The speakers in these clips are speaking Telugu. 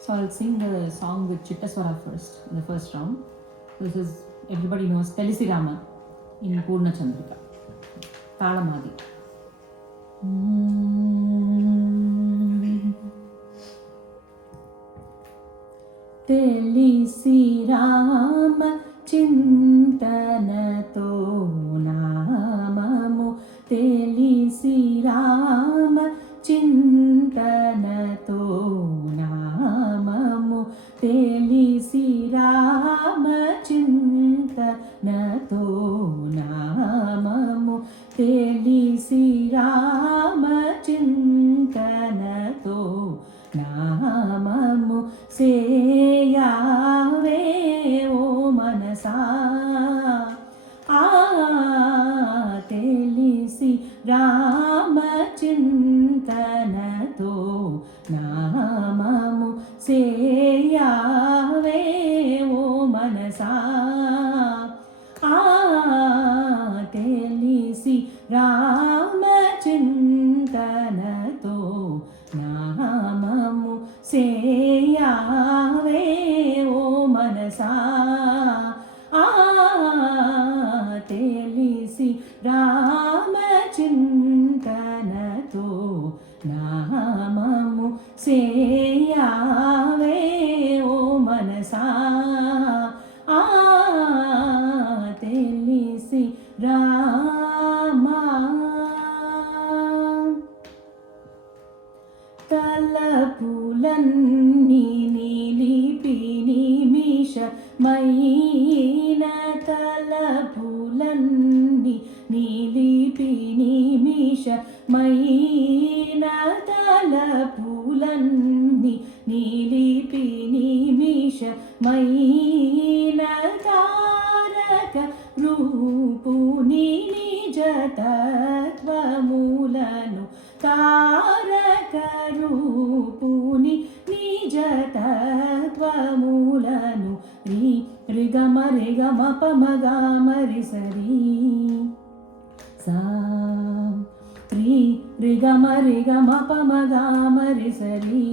So I'll sing the song with Chittaswara first, in the first round. This is, everybody knows, Telisi Rama in Purna Chandrika. Talamadi. Telisi Rama Chintanato Namamu Telisi Rama Chintanato Namamu Telisi Rama Chintanato Namamu Telisi Rama Chintanato Namamu Seyave O Manasa Telisi Rama Chintanato Namamu Seyave O Manasa Telisi Rama Chintanato Namamu Seyave O Manasa Telisi Rama Chintanato Namamu Seyave O Manasa Telisi Rama తలపులన్నీ నిలిపి నిమిషమైన తలపులన్నీ నిలిపి నిమిషమైన తలపులన్నీ నిలిపి నిమిషమైన తారక రూపుని నిజతత్వములను తారక రూపుని నిజతత్వములను రిగమ రిగమ పమగమ రిసరి సా రిగమ రిగమ పమగమ రిసరి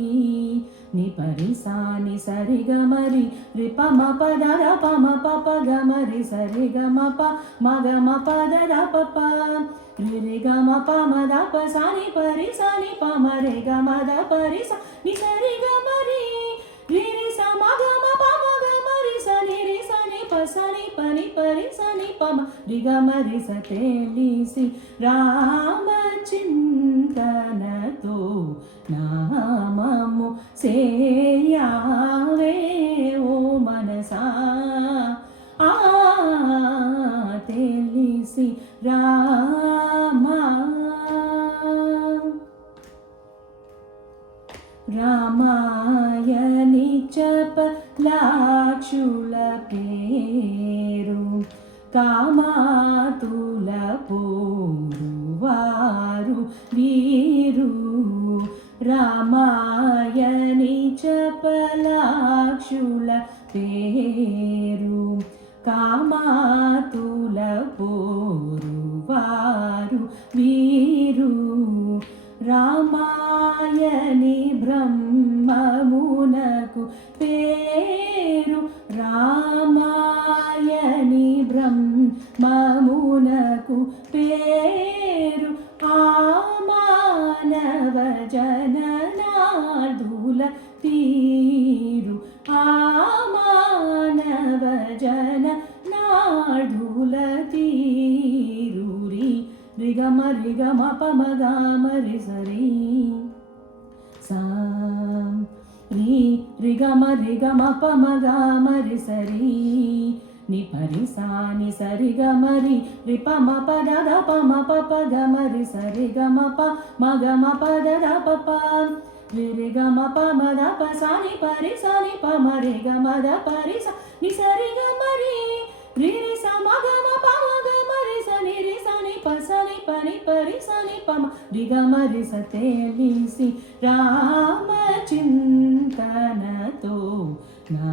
ని పరి సా ని సరి గమరి రిపమ పద రపమ పప గమరి సరి గమ ప మగమ పద రపప రి గమ ప మద ప సా ని పరి సా ని ప మ రే గమ ద పరి సా ని సరి గమరి రి రి స మ గమ ప మ గమరి స ని రి స ని ప స ని ప ని పరి స ని ప మ రి గమ రి స తెలిసి రామ చింతనతో నామము సేయావే ఓ మనసా తెలిసి రామా రామాయని చపలాక్షుల పేరు కామాతుల పోరువారు వీరు రామాయని చపలాక్షుల పేరు కామాతుల పోరువారు వీరు రామాయని బ్రహ్మమునకు పేరు రామాయని బ్రహ్మమునకు పేరు ఆ మానవ జననార్దుల తీరు ఆ మానవ జననార్దుల తీరురి రిగమ రిగమ పమగమ రిసరి సా రిగమ రిగమ పమగమ రిసరి ని పరి సా ని సరి గమరి రిపమ పద ద పమ పప గమరి సరి గమ ప మగమ పద ద పప రి గమ ప మద ప సా ని పరి సా ని ప మ రే గమ ద పరి సా ని సరి గమరి రి రి స మగమ ప మగమ రి స ని రి స ని ప స ని ప ని పరి స ని ప మ రి గమ రి స తెలిసి రామ చింతనతో నా